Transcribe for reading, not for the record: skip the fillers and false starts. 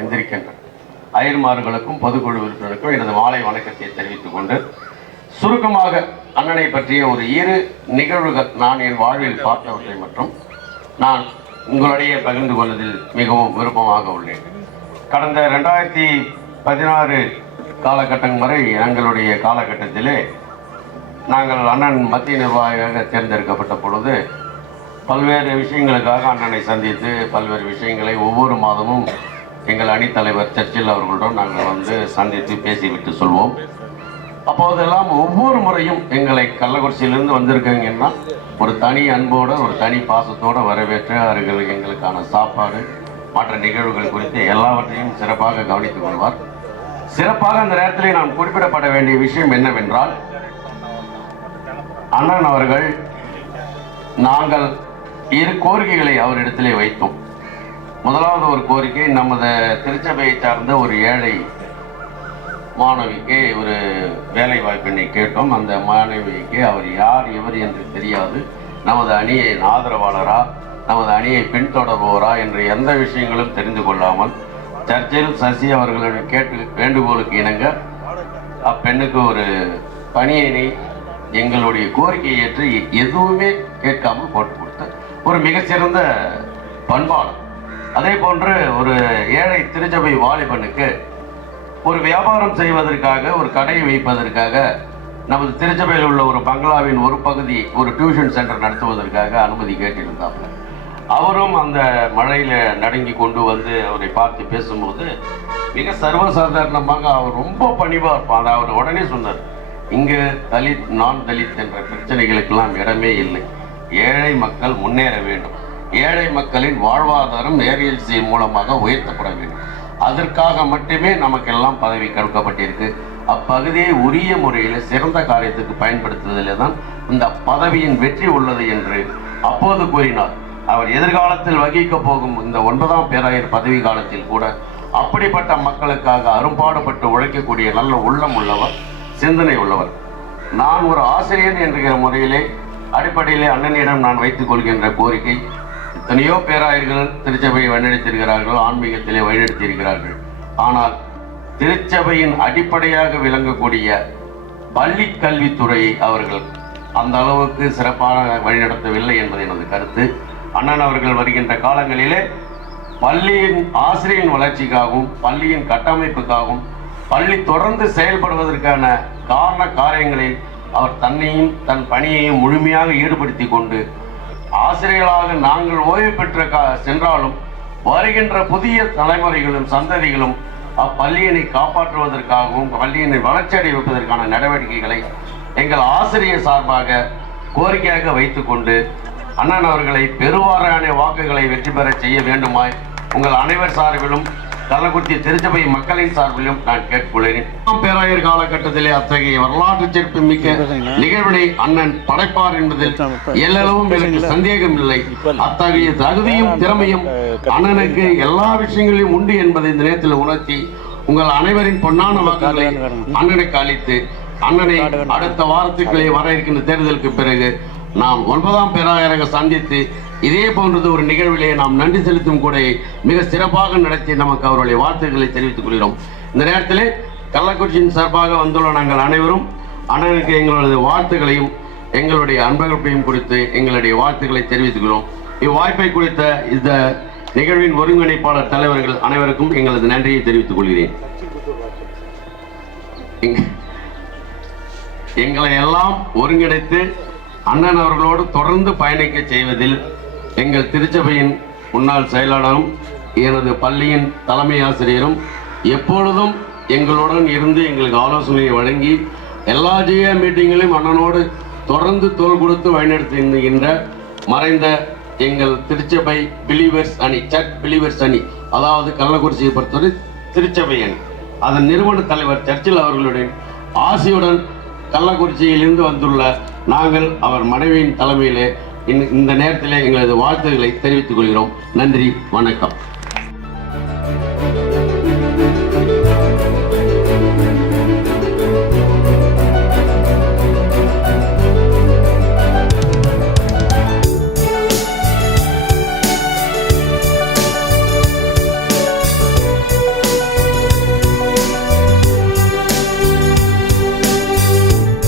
எந்திருக்கின்ற அயல்மார்களுக்கும் பொதுக்குழு உறுப்பினருக்கும் எனது மாலை வணக்கத்தை தெரிவித்துக் கொண்டு சுருக்கமாக அண்ணனை பற்றிய ஒரு இரு நிகழ்வுகள் நான் என் வாழ்வில் பார்த்தவற்றை மற்றும் நான் உங்களிடையே பகிர்ந்து கொள்வதில் மிகவும் விருப்பமாக உள்ளேன். கடந்த 2016 காலகட்டம் வரை எங்களுடைய காலகட்டத்திலே நாங்கள் அண்ணன் மத்திய நிர்வாகியாக தேர்ந்தெடுக்கப்பட்ட பொழுது பல்வேறு விஷயங்களுக்காக அண்ணனை சந்தித்து பல்வேறு விஷயங்களை ஒவ்வொரு மாதமும் எங்கள் அணித்தலைவர் சர்ச்சில் அவர்களுடன் நாங்கள் சந்தித்து பேசிவிட்டு சொல்வோம். அப்போதெல்லாம் ஒவ்வொரு முறையும் எங்களை கள்ளக்குறிச்சியிலிருந்து வந்திருக்கீங்கன்னா ஒரு தனி அன்போடு ஒரு தனி பாசத்தோடு வரவேற்று அவர்கள் எங்களுக்கான சாப்பாடு மற்ற நிகழ்வுகள் குறித்து எல்லாவற்றையும் சிறப்பாக கவனித்துக் கொள்வார். சிறப்பாக அந்த நேரத்தில் நான் குறிப்பிடப்பட வேண்டிய விஷயம் என்னவென்றால், அண்ணன் அவர்கள் நாங்கள் இரு கோரிக்கைகளை அவரிடத்திலே வைத்தோம். முதலாவது ஒரு கோரிக்கை, நமது திருச்சபையை சார்ந்த ஒரு ஏழை மாணவிக்கு ஒரு வேலை வாய்ப்பினை கேட்டோம். அந்த மாணவிக்கு அவர் யார் எவர் என்று தெரியாது. நமது அணியின் ஆதரவாளரா, நமது அணியை பின்தொடர்பவரா என்று எந்த விஷயங்களும் தெரிந்து கொள்ளாமல் சர்ச்சில் சசி அவர்களிடம் கேட்டு வேண்டுகோளுக்கு இணங்க அப்பெண்ணுக்கு ஒரு பணியினை எங்களுடைய கோரிக்கையை ஏற்று எதுவுமே கேட்காமல் போட்டு கொடுத்த ஒரு மிகச்சிறந்த பண்பாளர். அதே போன்று ஒரு ஏழை திருச்சபை வாலிபனுக்கு ஒரு வியாபாரம் செய்வதற்காக, ஒரு கடையை வைப்பதற்காக நமது திருச்சபையில் உள்ள ஒரு பங்களாவின் ஒரு பகுதி ஒரு டியூஷன் சென்டர் நடத்துவதற்காக அனுமதி கேட்டிருந்தாங்க. அவரும் அந்த மழையில் நடுங்கி கொண்டு வந்து அவரை பார்த்து பேசும்போது மிக சர்வசாதாரணமாக அவர் ரொம்ப பணிவாக இருப்பார். அவர் உடனே சொன்னார், இங்கு தலித் நான் தலித் என்ற பிரச்சனைகளுக்கெல்லாம் இடமே இல்லை. ஏழை மக்கள் முன்னேற வேண்டும். ஏழை மக்களின் வாழ்வாதாரம் ஏரியல்சி மூலமாக உயர்த்தப்பட வேண்டும். அதற்காக மட்டுமே நமக்கெல்லாம் பதவி கொடுக்கப்பட்டிருக்கு. அப்பகுதியை உரிய முறையில் சிறந்த காரியத்துக்கு பயன்படுத்துவதில் தான் இந்த பதவியின் வெற்றி உள்ளது என்று அப்போது கூறினார். அவர் எதிர்காலத்தில் வகிக்க போகும் இந்த 9ஆம் பேராயர் பதவி காலத்தில் கூட அப்படிப்பட்ட மக்களுக்காக அரும்பாடுபட்டு உழைக்கக்கூடிய நல்ல உள்ளம் உள்ளவர், சிந்தனை உள்ளவர். நான் ஒரு ஆசிரியர் என்கிற முறையிலே அடிப்படையிலே அண்ணனிடம் நான் வைத்துக் கொள்கின்ற கோரிக்கை, எத்தனையோ பேராயர்கள் திருச்சபையை வழிநடத்தியிருக்கிறார்கள், ஆன்மீகத்திலே வழிநடத்தியிருக்கிறார்கள். ஆனால் திருச்சபையின் அடிப்படையாக விளங்கக்கூடிய பள்ளி கல்வித்துறையை அவர்கள் அந்த அளவுக்கு சிறப்பாக வழிநடத்தவில்லை என்பது எனது கருத்து. அண்ணன் அவர்கள் வருகின்ற காலங்களிலே பள்ளியின் ஆசிரியரின் வளர்ச்சிக்காகவும் பள்ளியின் கட்டமைப்புக்காகவும் பள்ளி தொடர்ந்து செயல்படுவதற்கான காரண காரியங்களில் அவர் தன்னையும் தன் பணியையும் முழுமையாக ஈடுபடுத்தி கொண்டு, ஆசிரியர்களாக நாங்கள் ஓய்வு பெற்ற சென்றாலும் வருகின்ற புதிய தலைமுறைகளும் சந்ததிகளும் அப்பள்ளியினை காப்பாற்றுவதற்காகவும் பள்ளியினை வளர்ச்சியடை வைப்பதற்கான நடவடிக்கைகளை எங்கள் ஆசிரியர் சார்பாக கோரிக்கையாக வைத்துக்கொண்டு அண்ணன் அவர்களை பெருவாரியான வாக்குகளை வெற்றி பெற செய்ய வேண்டுமாய் உங்கள் அனைவர் சார்பிலும் கள்ளக்குறிச்சி திருச்சபை மக்களின் சார்பிலும் நான் கேட்டுக்கொள்கிறேன். பேராயர் காலகட்டத்திலே அத்தகைய வரலாற்று சிறப்பு மிக்க நிகழ்வினை அண்ணன் படைப்பார் என்பதில் எல்லளவும் எனக்கு சந்தேகம் இல்லை. அத்தகைய தகுதியும் திறமையும் அண்ணனுக்கு எல்லா விஷயங்களிலும் உண்டு என்பதை இந்த நேரத்தில் உணர்த்தி உங்கள் அனைவரின் பொன்னான வாக்குகளை அண்ணனுக்கு அளித்து, அண்ணனை அடுத்த வாரத்துக்களே வர இருக்கின்ற தேர்தலுக்கு பிறகு நாம் 9ஆம் பேராயராக சந்தித்து இதே போன்றது ஒரு நிகழ்விலே நாம் நன்றி செலுத்தும் கூட மிக சிறப்பாக நடத்தி நமக்கு அவருடைய வாழ்த்துக்களை தெரிவித்துக் கொள்கிறோம். இந்த நேரத்திலே கள்ளக்குறிச்சியின் சார்பாக வந்துள்ள நாங்கள் அனைவரும் அண்ணனுக்கு எங்களது வாழ்த்துக்களையும் எங்களுடைய அன்பகப்பையும் குறித்து எங்களுடைய வாழ்த்துக்களை தெரிவித்துக்கிறோம். இவ்வாய்ப்பை குறித்த இந்த நிகழ்வின் ஒருங்கிணைப்பாளர் தலைவர்கள் அனைவருக்கும் எங்களது நன்றியை தெரிவித்துக் கொள்கிறேன். எங்களை எல்லாம் ஒருங்கிணைத்து அண்ணன் அவர்களோடு தொடர்ந்து பயணிக்க செய்வதில் எங்கள் திருச்சபையின் முன்னாள் செயலாளரும் எனது பள்ளியின் தலைமை ஆசிரியரும் எப்பொழுதும் எங்களுடன் இருந்து எங்களுக்கு ஆலோசனையை வழங்கி எல்லா ஜிஏ மீட்டிங்களையும் அண்ணனோடு தொடர்ந்து தோள் கொடுத்து வழிநடத்துகின்ற மறைந்த எங்கள் திருச்சபை பிலீவர்ஸ் அணி, சர்ச் பிலீவர்ஸ் அணி, அதாவது கள்ளக்குறிச்சியை பொறுத்தவரை திருச்சபை அணி, அதன் நிறுவன தலைவர் சர்ச்சில் அவர்களுடைய ஆசியுடன் கள்ளக்குறிச்சியிலிருந்து வந்துள்ள நாங்கள் அவர் மனைவியின் தலைமையிலே இந்த நேரத்திலே எங்களது வாழ்த்துக்களை தெரிவித்துக் கொள்கிறோம். நன்றி, வணக்கம்.